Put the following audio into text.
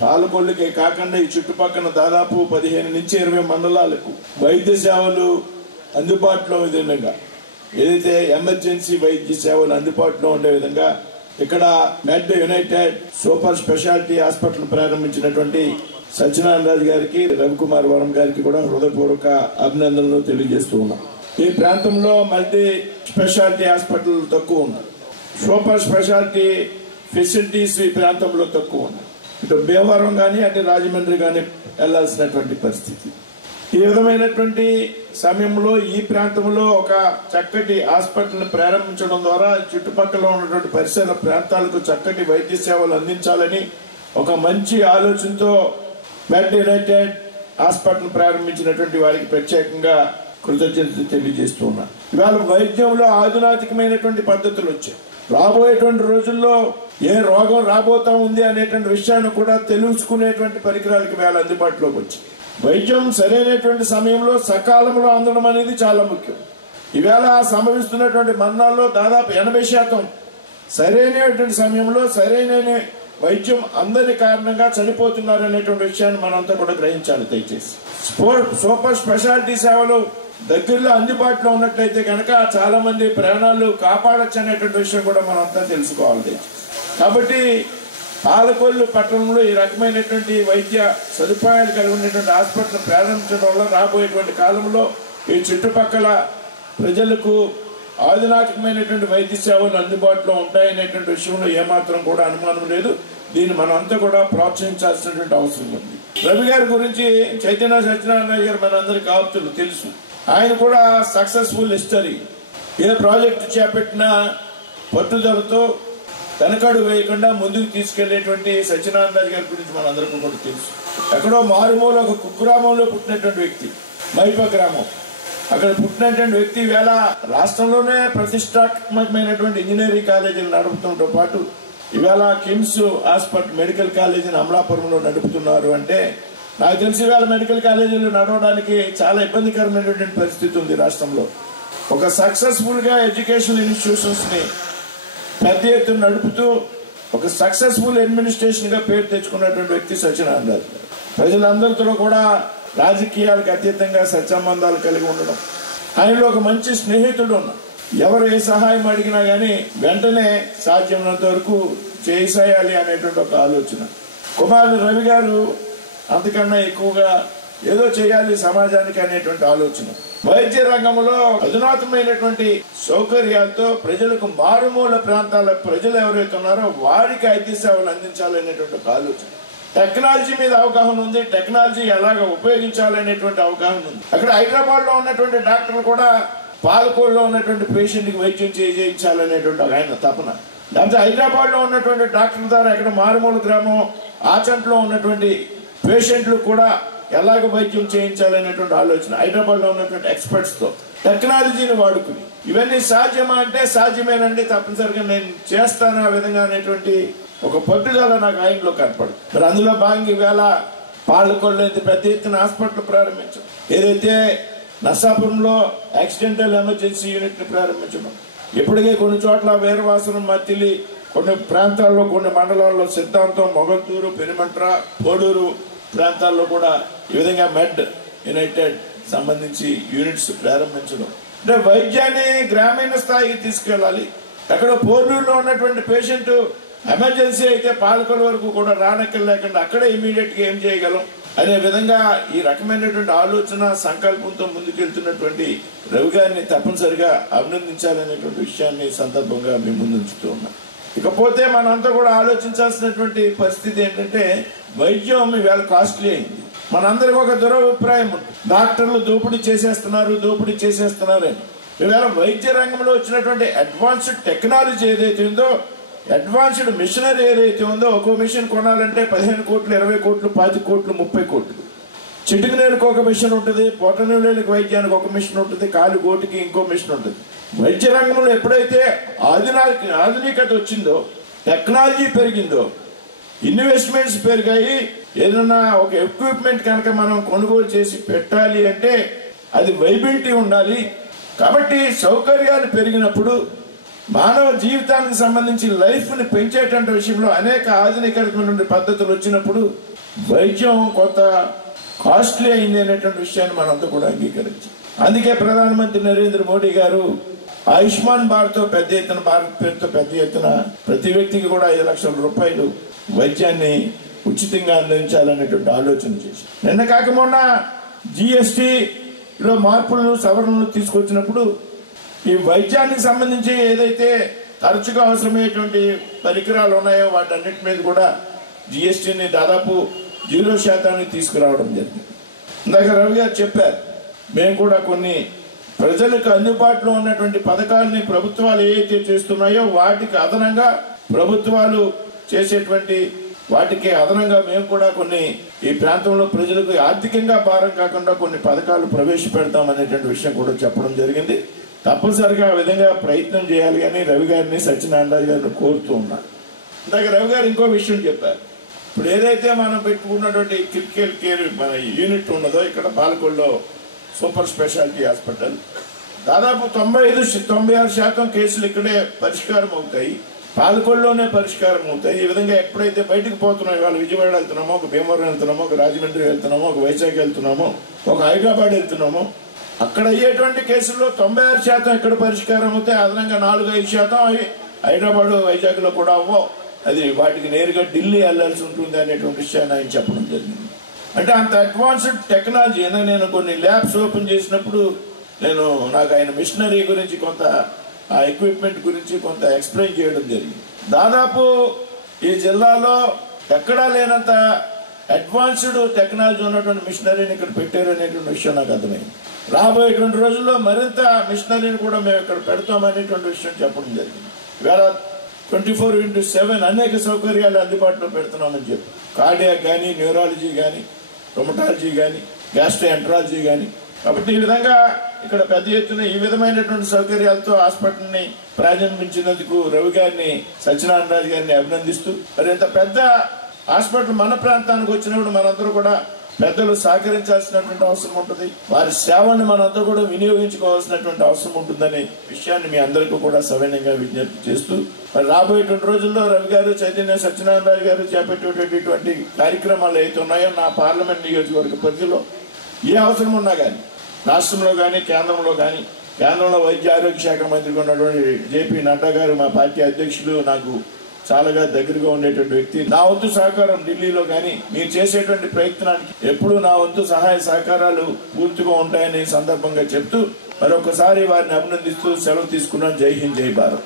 పాలకొల్లుకే కాకుండా ఈ చుట్టుపక్కల దాదాపు 15 నుంచి 20 మండలాలకు వైద్య సేవలు అందుబాటులో ఉండే విధంగా, ఏదైతే ఎమర్జెన్సీ వైద్య సేవలు అందుబాటులో ఉండే విధంగా ఇక్కడ మెడ్ యునైటెడ్ సూపర్ స్పెషాలిటీ హాస్పిటల్ ప్రారంభించినటువంటి సత్యనారాయణ రాజు గారికి, రవికుమార్ వరం గారికి కూడా హృదయపూర్వక అభినందనలు తెలియజేస్తూ ఉన్నాం. ఈ ప్రాంతంలో మల్టీ స్పెషాలిటీ హాస్పిటల్ తక్కువ ఉన్నాయి, సూపర్ స్పెషాలిటీ ఫెసిలిటీస్ ఈ ప్రాంతంలో తక్కువ ఉన్నాయి. ఇటు భీమవరం కానీ అటు రాజమండ్రి కానీ వెళ్లాల్సినటువంటి పరిస్థితి. ఈ విధమైనటువంటి సమయంలో ఈ ప్రాంతంలో ఒక చక్కటి హాస్పిటల్ ప్రారంభించడం ద్వారా చుట్టుపక్కల ఉన్నటువంటి పరిసర ప్రాంతాలకు చక్కటి వైద్య సేవలు అందించాలని ఒక మంచి ఆలోచనతో మెడ్ యునైటెడ్ హాస్పిటల్ ప్రారంభించినటువంటి వారికి ప్రత్యేకంగా కృతజ్ఞతలు తెలియజేస్తూ ఉన్నా. ఇవాళ వైద్యంలో ఆధునాతికమైనటువంటి పద్ధతులు వచ్చాయి. రాబోయేటువంటి రోజుల్లో ఏ రోగం రాబోతా ఉంది అనేటువంటి విషయాన్ని కూడా తెలుసుకునేటువంటి పరికరాలకి వేళ అందుబాటులోకి వచ్చాయి. వైద్యం సరైనటువంటి సమయంలో సకాలంలో అందడం అనేది చాలా ముఖ్యం. ఈవేళ సంభవిస్తున్నటువంటి మరణాల్లో దాదాపు 80% సరైనటువంటి సమయంలో సరైన వైద్యం అందని కారణంగా చనిపోతున్నారు అనేటువంటి విషయాన్ని మనంతా కూడా గ్రహించాలి. దయచేసి సూపర్ స్పెషాలిటీ సేవలు దగ్గరలో అందుబాటులో ఉన్నట్లయితే కనుక చాలా మంది ప్రాణాలు కాపాడచ్చు అనేటువంటి విషయం కూడా మనంతా తెలుసుకోవాలి. దయచేసి కాబట్టి పాలకొల్లు పట్టణంలో ఈ రకమైనటువంటి వైద్య సదుపాయాలు కలిగి ఉన్నటువంటి హాస్పిటల్ ప్రారంభించడం వల్ల రాబోయేటువంటి కాలంలో ఈ చుట్టుపక్కల ప్రజలకు ఆధునాతికమైనటువంటి వైద్య సేవలు అందుబాటులో ఉంటాయనేటువంటి విషయంలో ఏమాత్రం కూడా అనుమానం లేదు. దీన్ని మనంతా కూడా ప్రోత్సహించాల్సినటువంటి అవసరం ఉంది. రవి గారి గురించి చైతన్య సత్యనారాయణ గారు మనందరికీ ఆప్తులు తెలుసు. ఆయన కూడా సక్సెస్ఫుల్ హిస్టరీ. ఏ ప్రాజెక్టు చేపట్టినా పట్టుదలతో వెనకడు వేయకుండా ముందుకు తీసుకెళ్లేటువంటి సత్యనారాయణ రాజు గారి గురించి మనందరికీ కూడా తెలుసు. ఎక్కడో మారుమూల ఒక కుగ్రామంలో పుట్టినటువంటి వ్యక్తి, మైప గ్రామం. అక్కడ పుట్టినటువంటి వ్యక్తి వేళ రాష్ట్రంలోనే ప్రతిష్టాత్మకమైనటువంటి ఇంజనీరింగ్ కాలేజీలు నడుపుతుంతో పాటు ఇవాళ కిమ్స్ హాస్పిటల్ మెడికల్ కాలేజీని అమలాపురంలో నడుపుతున్నారు. అంటే నాకు తెలిసి ఇవాళ మెడికల్ కాలేజీలు నడవడానికి చాలా ఇబ్బందికరమైనటువంటి పరిస్థితి ఉంది రాష్ట్రంలో. ఒక సక్సెస్ఫుల్ గా ఎడ్యుకేషనల్ ఇన్స్టిట్యూషన్స్ ని పెద్ద ఎత్తున నడుపుతూ ఒక సక్సెస్ఫుల్ అడ్మినిస్ట్రేషన్ గా పేరు తెచ్చుకున్నటువంటి వ్యక్తి సత్యనారాయణ రాజు గారు. ప్రజలందరితో కూడా రాజకీయాలకు అతీతంగా సత్సంబంధాలు కలిగి ఉండడం, ఆయనలో ఒక మంచి స్నేహితుడు ఉన్నాడు. ఎవరు ఏ సహాయం అడిగినా గానీ వెంటనే సాధ్యమైనంత వరకు చేసేయాలి అనేటువంటి ఒక ఆలోచన. కుమారుడు రవి గారు అంతకన్నా ఎక్కువగా ఏదో చేయాలి సమాజానికి అనేటువంటి ఆలోచన. వైద్య రంగంలో అధునాతనమైనటువంటి సౌకర్యాలతో ప్రజలకు మారుమూల ప్రాంతాల ప్రజలు ఎవరైతే ఉన్నారో వారికి వైద్య సేవలు అందించాలనేటువంటి ఒక ఆలోచన. టెక్నాలజీ మీద అవగాహన ఉంది, టెక్నాలజీ ఎలాగ ఉపయోగించాలనేటువంటి అవగాహన ఉంది. అక్కడ హైదరాబాద్ లో ఉన్నటువంటి డాక్టర్లు కూడా పాలకోడులో ఉన్నటువంటి పేషెంట్ కి వైద్యం చేయించాలనేటువంటి ఆయన తపన. లేకపోతే హైదరాబాద్ లో ఉన్నటువంటి డాక్టర్ ద్వారా ఎక్కడ మారుమూల గ్రామం ఆచంట్లో ఉన్నటువంటి పేషెంట్లు కూడా ఎలాగ వైద్యం చేయించాలనేటువంటి ఆలోచన హైదరాబాద్ లో ఉన్నటువంటి ఎక్స్పర్ట్స్ తో టెక్నాలజీని వాడుకుని ఇవన్నీ సాధ్యమా అంటే సాధ్యమేనండి, తప్పనిసరిగా నేను చేస్తాను ఆ విధంగా అనేటువంటి ఒక పట్టుదల నాకు ఆయనలో కనపడదు. మరి అందులో భాగంగా ఈవేళ పాలకొల్లు ఇంత పెద్ద ఎత్తున హాస్పిటల్ ప్రారంభించడం, ఏదైతే నర్సాపురంలో యాక్సిడెంటల్ ఎమర్జెన్సీ యూనిట్ ని ప్రారంభించడం, ఇప్పటికే కొన్ని చోట్ల వీరవాసనం, మత్తిలి, కొన్ని ప్రాంతాల్లో కొన్ని మండలాల్లో సిద్ధాంతం, మొగల్తూరు, పెనుమంట్ర, పోడూరు ప్రాంతాల్లో కూడా ఈ విధంగా మెడ్ యునైటెడ్ సంబంధించి యూనిట్స్ ప్రారంభించడం. అంటే వైద్యాన్ని గ్రామీణ స్థాయికి తీసుకెళ్ళాలి. ఎక్కడ పోర్నూరులో ఉన్నటువంటి పేషెంట్ ఎమర్జెన్సీ అయితే పాలకొల్లు వరకు కూడా రానక్కర్లేకుండా అక్కడే ఇమీడియట్ గా ఏం చేయగలం అనే విధంగా ఈ రకమైనటువంటి ఆలోచన సంకల్పంతో ముందుకెళ్తున్నటువంటి రవి గారిని తప్పనిసరిగా అభినందించాలనేటువంటి విషయాన్ని సందర్భంగా మేము ముందుంచుతూ ఉన్నాం. ఇకపోతే మనంతా కూడా ఆలోచించాల్సినటువంటి పరిస్థితి ఏంటంటే వైద్యం ఈవేళ కాస్ట్లీ అయింది. మనందరికి ఒక దురభిప్రాయం ఉంటుంది, డాక్టర్లు దోపిడీ చేసేస్తున్నారు అని. ఈవేళ వైద్య రంగంలో వచ్చినటువంటి అడ్వాన్స్డ్ టెక్నాలజీ ఏదైతే ఉందో, అడ్వాన్స్డ్ మిషనరీ ఏదైతే ఉందో, ఒక్కో మిషన్ కొనాలంటే 15 కోట్లు, 20 కోట్లు, 25 కోట్లు, 30 కోట్లు. చిటికనేలకు ఒక మిషన్ ఉంటుంది, పొట్టనేలకు వైద్యానికి ఒక మిషన్ ఉంటుంది, కాలు గోటికి ఇంకో మిషన్ ఉంటుంది. వైద్య రంగంలో ఎప్పుడైతే ఆధునికత వచ్చిందో, టెక్నాలజీ పెరిగిందో, ఇన్వెస్ట్మెంట్స్ పెరిగాయి. ఏదన్నా ఒక ఎక్విప్మెంట్ కనుక మనం కొనుగోలు చేసి పెట్టాలి అంటే అది వైబిలిటీ ఉండాలి. కాబట్టి సౌకర్యాలు పెరిగినప్పుడు మానవ జీవితానికి సంబంధించి లైఫ్ని పెంచేటువంటి విషయంలో అనేక ఆధునికమైన పద్ధతులు వచ్చినప్పుడు వైద్యం కొంత కాస్ట్లీ అయింది అనేటువంటి విషయాన్ని మనంతా కూడా అంగీకరించాం. అందుకే ప్రధానమంత్రి నరేంద్ర మోడీ గారు ఆయుష్మాన్ భారత్ పెద్ద ఎత్తున, భారత్ పేరుతో పెద్ద ఎత్తున ప్రతి వ్యక్తికి కూడా 5 లక్షల రూపాయలు వైద్యాన్ని ఉచితంగా అందించాలనేటువంటి ఆలోచన చేశారు. నిన్న కాక మొన్న GSTలో మార్పులు సవరణలు తీసుకొచ్చినప్పుడు ఈ వైద్యానికి సంబంధించి ఏదైతే తరచుగా అవసరమయ్యేటువంటి పరికరాలు ఉన్నాయో వాటన్నిటి మీద కూడా GSTని దాదాపు 0% తీసుకురావడం జరిగింది. ఇందాక రవి గారు చెప్పారు, మేము కూడా కొన్ని ప్రజలకు అందుబాటులో ఉన్నటువంటి పథకాలని ప్రభుత్వాలు ఏవైతే చేస్తున్నాయో వాటికి అదనంగా ప్రభుత్వాలు చేసేటువంటి వాటికి అదనంగా మేము కూడా కొన్ని ఈ ప్రాంతంలో ప్రజలకు ఆర్థికంగా భారం కాకుండా కొన్ని పథకాలు ప్రవేశపెడతాం అనేటువంటి విషయం కూడా చెప్పడం జరిగింది. తప్పనిసరిగా ఆ విధంగా ప్రయత్నం చేయాలి అని రవి గారిని, సత్యనారాయణ గారిని కోరుతూ ఉన్నారు. ఇందాక రవి గారు ఇంకో విషయం చెప్పారు. ఇప్పుడు ఏదైతే మనం పెట్టుకున్నటువంటి క్రిటికల్ కేర్ మన యూనిట్ ఉన్నదో ఇక్కడ పాలకొల్లో సూపర్ స్పెషాలిటీ హాస్పిటల్, దాదాపు 95-96% కేసులు ఇక్కడే పరిష్కారం అవుతాయి, పాలకొల్లోనే పరిష్కారం అవుతాయి. ఈ విధంగా ఎప్పుడైతే బయటకు పోతున్నాం, ఇవాళ విజయవాడ వెళ్తున్నామో, ఒక భీమవరం వెళ్తున్నామో, ఒక రాజమండ్రి వెళ్తున్నామో, ఒక వైజాగ్ వెళ్తున్నామో, ఒక హైదరాబాద్ వెళ్తున్నామో, అక్కడ అయ్యేటువంటి కేసుల్లో 96% ఇక్కడ పరిష్కారం అవుతాయి. అదనంగా 4-5% హైదరాబాద్ వైజాగ్ లో కూడా అవ్వో, అది వాటికి నేరుగా ఢిల్లీ వెళ్లాల్సి ఉంటుంది అనేటువంటి విషయాన్ని ఆయన చెప్పడం జరిగింది. అంటే అంత అడ్వాన్స్డ్ టెక్నాలజీ. నేను కొన్ని ల్యాబ్స్ ఓపెన్ చేసినప్పుడు నాకు ఆయన మిషనరీ గురించి కొంత, ఆ ఎక్విప్మెంట్ గురించి కొంత ఎక్స్ప్లెయిన్ చేయడం జరిగింది. దాదాపు ఈ జిల్లాలో ఎక్కడా లేనంత అడ్వాన్స్డ్ టెక్నాలజీ ఉన్నటువంటి మిషనరీని ఇక్కడ పెట్టారు అనేటువంటి విషయం నాకు అర్థమైంది. రాబోయేటువంటి రోజుల్లో మరింత మిషనరీని కూడా మేము ఇక్కడ పెడతామనేటువంటి విషయం చెప్పడం జరిగింది. ఇవాళ 24/7 అనేక సౌకర్యాలు అందుబాటులో పెడుతున్నామని చెప్పి, కార్డియాక్ కానీ, న్యూరాలజీ కానీ, రొమటాలజీ కానీ, గ్యాస్ట్రోఎంటరాలజీ కానీ. కాబట్టి ఈ విధంగా ఇక్కడ పెద్ద ఎత్తున ఈ విధమైనటువంటి సౌకర్యాలతో హాస్పిటల్ని ప్రారంభించినందుకు రవి గారిని, సత్యనారాయణ రాజు గారిని అభినందిస్తూ, మరి ఇంత పెద్ద హాస్పిటల్ మన ప్రాంతానికి వచ్చినప్పుడు మనందరూ కూడా పెద్దలు సహకరించాల్సినటువంటి అవసరం ఉంటుంది. వారి సేవని మనంతా కూడా వినియోగించుకోవాల్సినటువంటి అవసరం ఉంటుందనే విషయాన్ని మీ అందరికీ కూడా సవినయంగా విజ్ఞప్తి చేస్తూ, మరి రాబోయేటువంటి రోజుల్లో రవి గారు, సత్యనారాయణ రాజు గారు చేపట్టేటటువంటి కార్యక్రమాలు అయితే ఉన్నాయో నా పార్లమెంట్ నియోజకవర్గ పరిధిలో ఏ అవసరం ఉన్నా కానీ, రాష్ట్రంలో కానీ కేంద్రంలో కానీ, కేంద్రంలో వైద్య ఆరోగ్య శాఖ మంత్రిగా ఉన్నటువంటి JP నడ్డా గారు మా పార్టీ అధ్యక్షులు, నాకు చాలా దగ్గరగా ఉండేటువంటి వ్యక్తి. నా వంతు సహకారం ఢిల్లీలో కానీ మీరు చేసేటువంటి ప్రయత్నానికి ఎప్పుడు నా వంతు సహాయ సహకారాలు పూర్తిగా ఉంటాయని సందర్భంగా చెప్తూ మరొకసారి వారిని అభినందిస్తూ సెలవు తీసుకున్నాను. జై హింద్, జై భారత్.